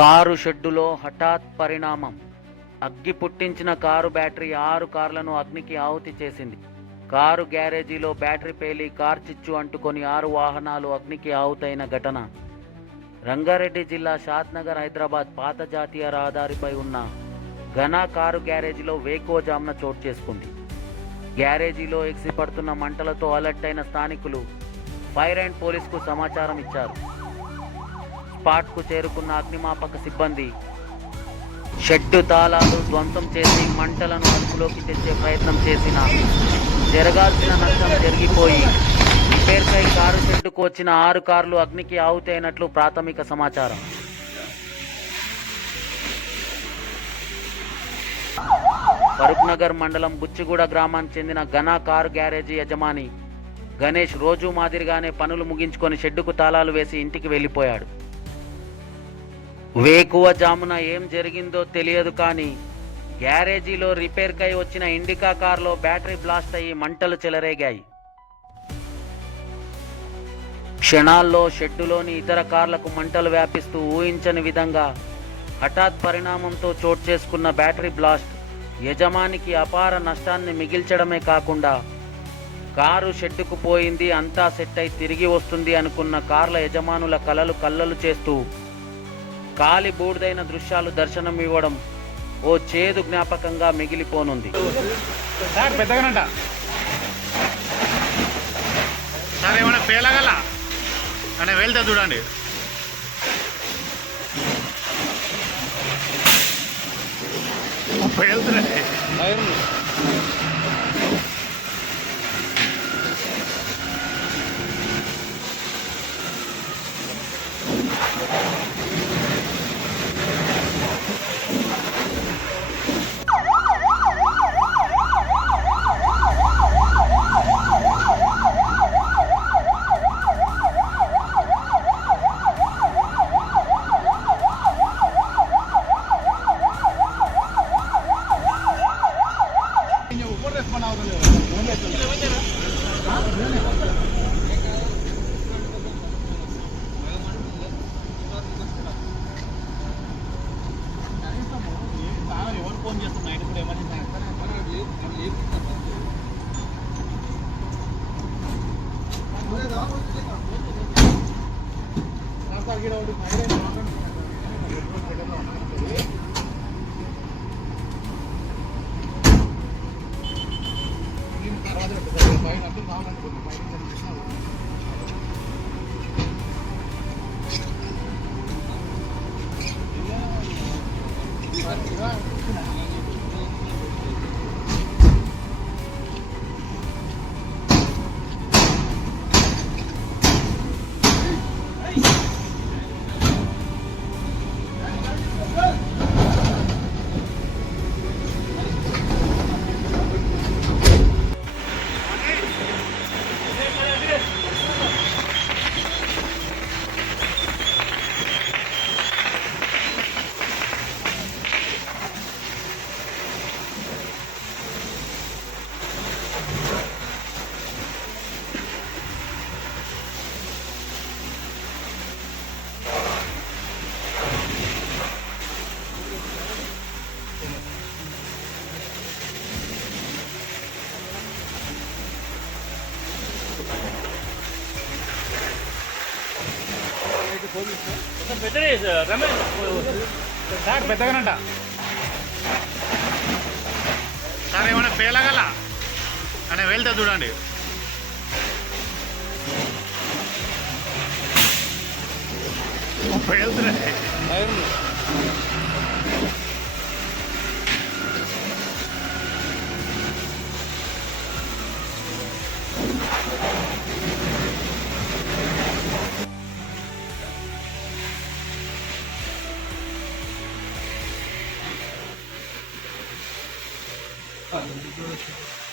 Car షెడ్డులో హఠాత్ పరిణామం. అగ్గి పుట్టించిన కారు బ్యాటరీ 6 కార్లను అగ్నికి ఆహుతి చేసింది. కారు గ్యారేజీలో బ్యాటరీ పేలి కార్ చిచ్చు అంటుకొని 6 వాహనాలు అగ్నికి ఆహుతైన ఘటన రంగారెడ్డి జిల్లా షాద్నగర్ హైదరాబాద్ పాత జాతీయ రహదారిపై ఉన్న ఘనా కారు గ్యారేజీలో వేకువజామున చోటు చేసుకుంది. గ్యారేజీలో ఎగిసిపడుతున్న మంటలతో అలర్ట్ అయిన స్థానికులు ఫైర్ అండ్ పోలీసుకు సమాచారం ఇచ్చారు. స్పాట్కు చేరుకున్న అగ్నిమాపక సిబ్బంది షెడ్డు తాళాలు ధ్వంసం చేసి మంటలను అదుపులోకి తెచ్చే ప్రయత్నం చేసినా జరగాల్సిన నష్టం జరిగిపోయి రిపేర్కై కారు షెడ్డుకు వచ్చిన 6 కార్లు అగ్నికి ఆహుతి అయినట్లు ప్రాథమిక సమాచారం. ఫరూక్నగర్ మండలం బుచ్చిగూడ గ్రామానికి చెందిన ఘనా కారు గ్యారేజీ యజమాని గణేష్ రోజు మాదిరిగానే పనులు ముగించుకొని షెడ్డుకు తాళాలు వేసి ఇంటికి వెళ్ళిపోయాడు. వేకువజామున ఏం జరిగిందో తెలియదు కానీ గ్యారేజీలో రిపేర్కై వచ్చిన ఇండికా కారులో బ్యాటరీ బ్లాస్ట్ అయ్యి మంటలు చెలరేగాయి. క్షణాల్లో షెడ్డులోని ఇతర కార్లకు మంటలు వ్యాపిస్తూ ఊహించని విధంగా హఠాత్ పరిణామంతో చోటు చేసుకున్న బ్యాటరీ బ్లాస్ట్ యజమానికి అపార నష్టాన్ని మిగిల్చడమే కాకుండా కారు షెడ్డుకు పోయింది, అంతా సెట్ అయి తిరిగి వస్తుంది అనుకున్న కార్ల యజమానుల కలలు కల్లలు చేస్తూ కాలి బూడిదైన దృశ్యాలు దర్శనం ఇవ్వడం ఓ చేదు జ్ఞాపకంగా మిగిలిపోనుంది. వెళ్తా చూడండి. ఫోన్ చేస్తున్నా ఇప్పుడు ఎమర్జెన్సీ పెద్దగానంట సార్ ఏమైనా పేలగల అని వెళ్తా చూడండి. వెళ్తున్నాయి Gracias.